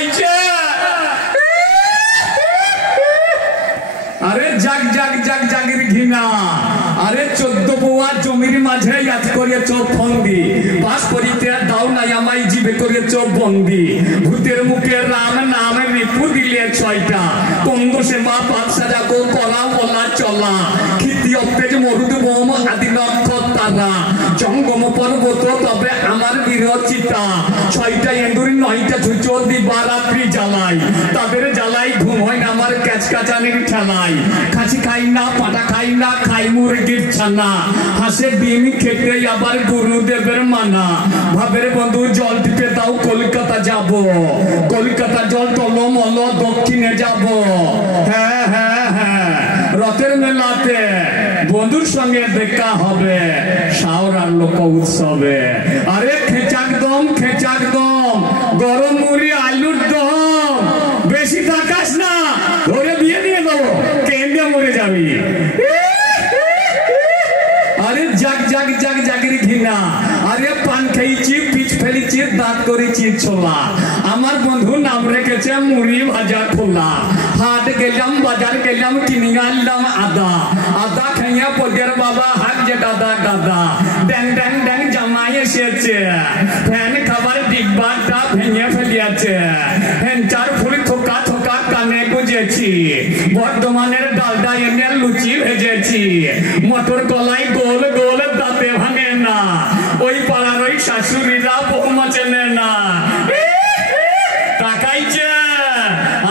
খাইছে আরে জাগ জাগ জাগ জাগির ঘৃণা আরে 14 বউয়া জমির মাঝে ইয়াদ করিয়েছ ফন্দি পাশ করিতে দাও নাই আমায় জিবে করিয়েছ বন্দি ভূতের মুখে রাম নাম রিপু দিলে 6টা কন্দোষে মা পাত সাজা গো কলা বলা চলা খিতি অপ্তেজ মরুদ বোম আদি নক্ষত্র তারা জঙ্গম পর্বত তবে আমার বিরচিতা 6টা এন্দুর 9টা ছুঁচো দিবারাত্রি জ্বালাই তাদের জ্বালাই ঘুম হয় না আমার ক্যাচকাচানির ঠেলাই খাসি খাই না পাটা খাই না খাই মুরগির ছানা হাসে ডিম খেতে আবার গুরুদেবের মানা ভাবের বন্ধু জল টিপে দাও কলকাতা যাব কলকাতা জল টলমল দক্ষিণে যাব হ্যাঁ হ্যাঁ হ্যাঁ রথের মেলাতে বন্ধুর সঙ্গে দেখা হবে শাওরার লোক উৎসবে আরে খেচাক দম গরম মুড়ি আলুর দম বেশি থাকাস না ধরে বিয়ে দিয়ে দেবো কেন্দ্রে মরে যাবি আরে জাগ জাগ জাগ জাগির ঘৃণা আরে পান খেয়েছি পিচ ফেলেছি দাঁত করেছি ছোলা আমার বন্ধু নাম রেখেছে মুড়ি ভাজা খোলা হাট গেলাম বাজার গেলাম কিনে আনলাম আদা খাইয়া পদের বাবা হাত যে দাদা দাদা ড্যাং ড্যাং ড্যাং জামাই এসেছে ফ্যান খাবার ডিব্বাটা ভেঙে ফেলিয়াছে হেঞ্চার ফুল থোকা থোকা কানে গুজেছি বর্ধমানের ডালডা এনে লুচি ভেজেছি মটর কলাই গোল গোল দাঁতে ভাঙে না ওই পাড়ার ওই শাশুড়িরা বৌমা চেনে না তাকাইছে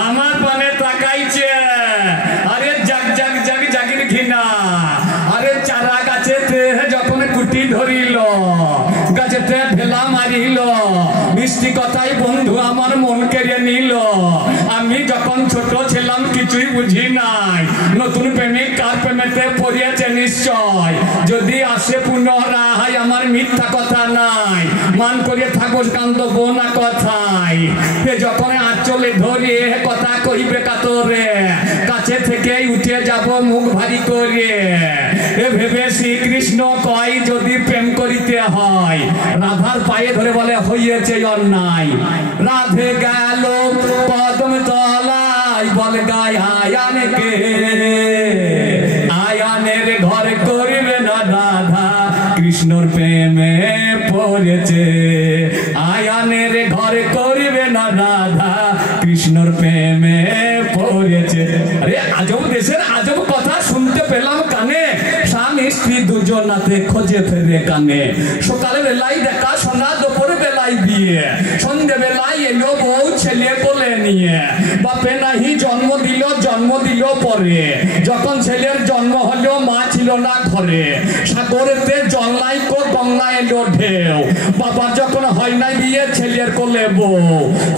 আমার পানে তাকাইছে আরে জাগ জাগ জাগ জাগির ঘৃণা আরে চারা গাছেতে যখন কুটি ধরিল গাছেতে ঢেলা মারিল মিষ্টি কথাই বন্ধু আমার মন কেড়ে নিল আমি যখন ছোট ছিলাম কিছুই বুঝি নাই নতুন প্রেমিক কার প্রেমেতে পড়িয়েছে নিশ্চয় যদি আসে পুনরায় আমার মিথ্যা কথা নাই মান করে থাকো কান্দব না কথাই যখন আঁচলে ধরে কথা কইবে কাতরে কাছে থেকে উঠে যাব মুখ ভারী করে ভেবে শ্রীকৃষ্ণ কয় যদি প্রেম করিতে হয় রাধার পায়ে ধরে বলে হইয়াছে অন্যায় রাধে গেল পদম তলায় বল গায় আয়ানকে আয়ানের ঘর করবে না রাধা কৃষ্ণর প্রেমে পড়েছে আয়ানের ঘর করবে না রাধা কৃষ্ণর প্রেমে পড়েছে আরে আজব দেশের আজব কথা শুনতে পেলাম কানে স্বামী স্ত্রী দুজনাতে খোঁজে ফেরে কানে সকালে বেলায় দেখা শোনা দুপুর বেলায় বিয়ে সন্ধে বেলায় এলো বউ ছেলে কোলে নিয়ে বাপে নাহি জন্ম দিল পরে যখন ছেলের জন্ম হলো মা ছিল না ঘরে সাগরেতে জল নাই কো গঙ্গা এলো ঢেউ বাবা যখন হয় নাই বিয়ে ছেলের কোলে বউ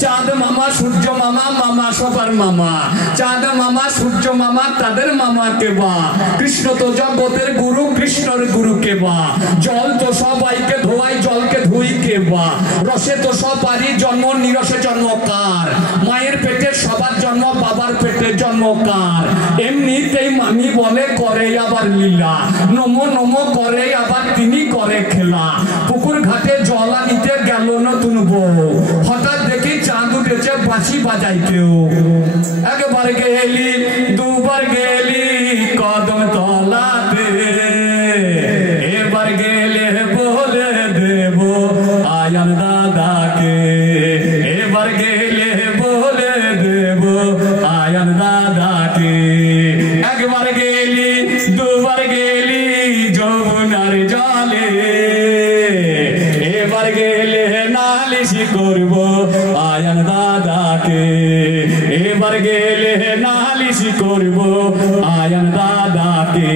চাঁদ মামা সূর্য মামা মামা সবার মামা চাঁদ মামা সূর্য মামা তাদের মামা কে বা কৃষ্ণ তো জগতের গুরু কৃষ্ণর গুরু কে বা জল তো সবাইকে ধোয়াই জলকে ধুই কে বা রসে তো সবারই জন্ম নিরসে জন্ম কার মায়ের পেটে সবার জন্ম বাবার পেটে জন্ম কার এমনিতেই মামি বলে করে আবার লীলা নমো নমো করে আবার তিনি করে খেলা পুকুর ঘাটে জল আনিতে গেল নতুন বউ হঠাৎ দেখি চাঁদ উঠেছে বাঁশি বাজাই কেউ একবার গেলি দুবার গেলি কদম তলাতে এবার গেলে বলে দেব আয়ান দাদাকে এবার গেলে বলে দেব আয়ান দাদাকে একবার গেলি দুবার গেলি যমুনার জলে এবার গেলে নালিশি করব আয়ান দাদাকে এবার গেলে নালিশি করব আয়ান দাদাকে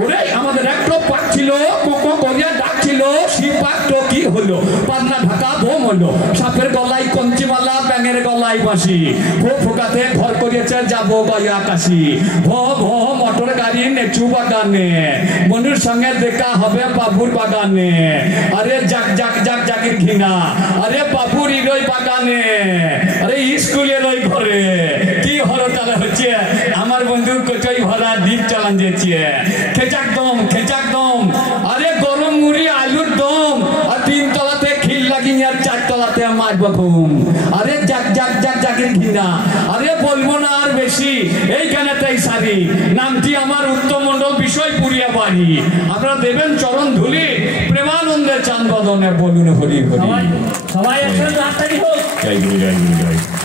ওরে আমাদের একটা পাক ছিল কোকো করিয়া ডাকছিল সেই পাকটো কি হলো পান্না ঢাকা বোম হলো সাপের গলায় কঞ্চিমালা ব্যাঙের গলায় বাঁশি ফোকাতে ঘর করিয়েছে যাবো গয়া আকাশি মোটর গাড়ি নেচু বাগানে বন্ধুর সঙ্গে দেখা হবে বাবুর বাগানে আরে জাগ জাগ জাগ জাগির ঘৃণা আরে বাবুর ইরই বাগানে আরে স্কুলের ওই ঘরে কি হলো তারা হচ্ছে আমার বন্ধু কচই ভরা দ্বীপ চালান যেছে খেচাক দম আরে গরম মুড়ি আলুর দম আর 3 তলাতে খিল লাগিয়ে আর 4 তলাতে মারব ঘুম আরে যাক যাক যাক জাকির ঘিনা, আরে বলবো না আর বেশি, এইখানে তাই সারি নামটি আমার উত্তম মণ্ডল বিষয় পুরিয়া বাড়ি। আপনারা দেবেন চরণ ধুলি, প্রেমানন্দে চাঁদ বদনে বলুন হরি হরি। সবাই একসাথে হাততালি হোক। জয় গুরু জয় গুরু জয়।